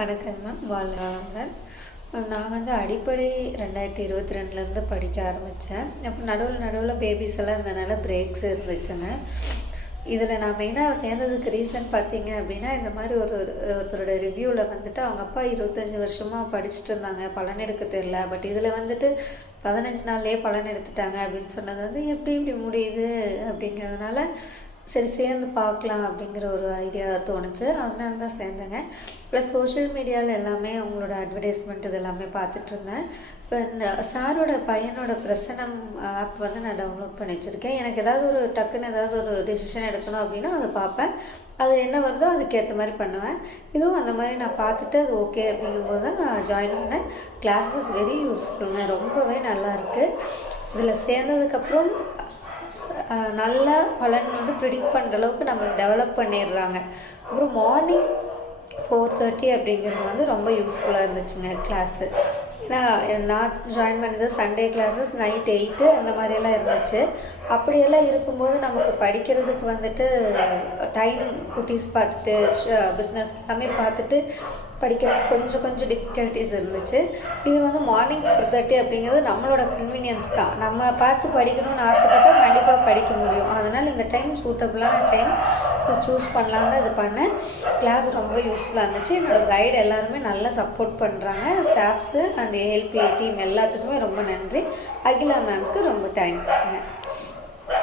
வணக்கம் மேம். வாழ்க வளமுடன். நான் வந்து அடிப்படை 2022லேருந்து படிக்க ஆரம்பித்தேன். அப்போ நடுவில் பேபிஸ் எல்லாம் இருந்தனால பிரேக்ஸ் இருந்துச்சுங்க. இதில் நான் மெயினாக சேர்ந்ததுக்கு ரீசன் பார்த்தீங்க அப்படின்னா, இந்த மாதிரி ஒருத்தரோட ரிவ்யூவில் வந்துட்டு அவங்க அப்பா 25 வருஷமாக படிச்சுட்டு இருந்தாங்க, பலன் எடுக்க தெரியல. பட் இதில் வந்துட்டு 15 நாள்லேயே பலன் எடுத்துட்டாங்க அப்படின்னு சொன்னது வந்து எப்படி முடியுது அப்படிங்கிறதுனால சரி சேர்ந்து பார்க்கலாம் அப்படிங்கிற ஒரு ஐடியா தோணுச்சு. அதனால தான் சேர்ந்தேங்க. ப்ளஸ் சோஷியல் மீடியாவில் எல்லாமே அவங்களோட அட்வர்டைஸ்மெண்ட் இது எல்லாமே பார்த்துட்டு இருந்தேன். இப்போ இந்த சாரோட பையனோட பிரசனம் ஆப் வந்து நான் டவுன்லோட் பண்ணி வச்சுருக்கேன். எனக்கு டக்குன்னு ஏதாவது ஒரு டெசிஷன் எடுக்கணும் அப்படின்னா அதை பார்ப்பேன். அது என்ன வருதோ அதுக்கேற்ற மாதிரி பண்ணுவேன். இதுவும் அந்த மாதிரி நான் பார்த்துட்டு அது ஓகே அப்படிங்கும்போது தான் நான் ஜாயின் பண்ணேன். கிளாஸ் வாஸ் வெரி யூஸ்ஃபுல்லுங்க. ரொம்பவே நல்லாயிருக்கு. இதில் சேர்ந்ததுக்கப்புறம் நல்ல பலன் வந்து ப்ரிடிக்ட் பண்ணுற அளவுக்கு நம்ம டெவலப் பண்ணிடுறாங்க. அப்புறம் மார்னிங் 4:30 அப்படிங்கிறது வந்து ரொம்ப யூஸ்ஃபுல்லாக இருந்துச்சுங்க கிளாஸு. ஏன்னா நான் ஜாயின் பண்ணது சண்டே கிளாஸஸ் நைட் 8 அந்த மாதிரியெல்லாம் இருந்துச்சு. அப்படியெல்லாம் இருக்கும்போது நமக்கு படிக்கிறதுக்கு வந்துட்டு டைம் குட்டீஸ் பார்த்துட்டு பிஸ்னஸ் எல்லாமே பார்த்துட்டு படிக்கிறதுக்கு கொஞ்சம் டிஃபிகல்ட்டிஸ் இருந்துச்சு. இது வந்து மார்னிங் 4:30 அப்படிங்கிறது நம்மளோட கன்வீனியன்ஸ் தான். நம்ம பார்த்து படிக்கணும்னு ஆசைப்பட்டால் கண்டிப்பாக படிக்க முடியும். அதனால் இந்த டைம் சூட்டபுளான டைம் சூஸ் பண்ணலான்னு தான் இது பண்ணேன். கிளாஸ் ரொம்ப யூஸ்ஃபுல்லாக இருந்துச்சு. என்னோடய கைடு எல்லாருமே நல்லா சப்போர்ட் பண்ணுறாங்க. ஸ்டாஃப்ஸு அண்ட் ஏஎல்பி டீம் எல்லாத்துக்குமே ரொம்ப நன்றி. அகிலா மேம்க்கு ரொம்ப தேங்க்ஸுங்க.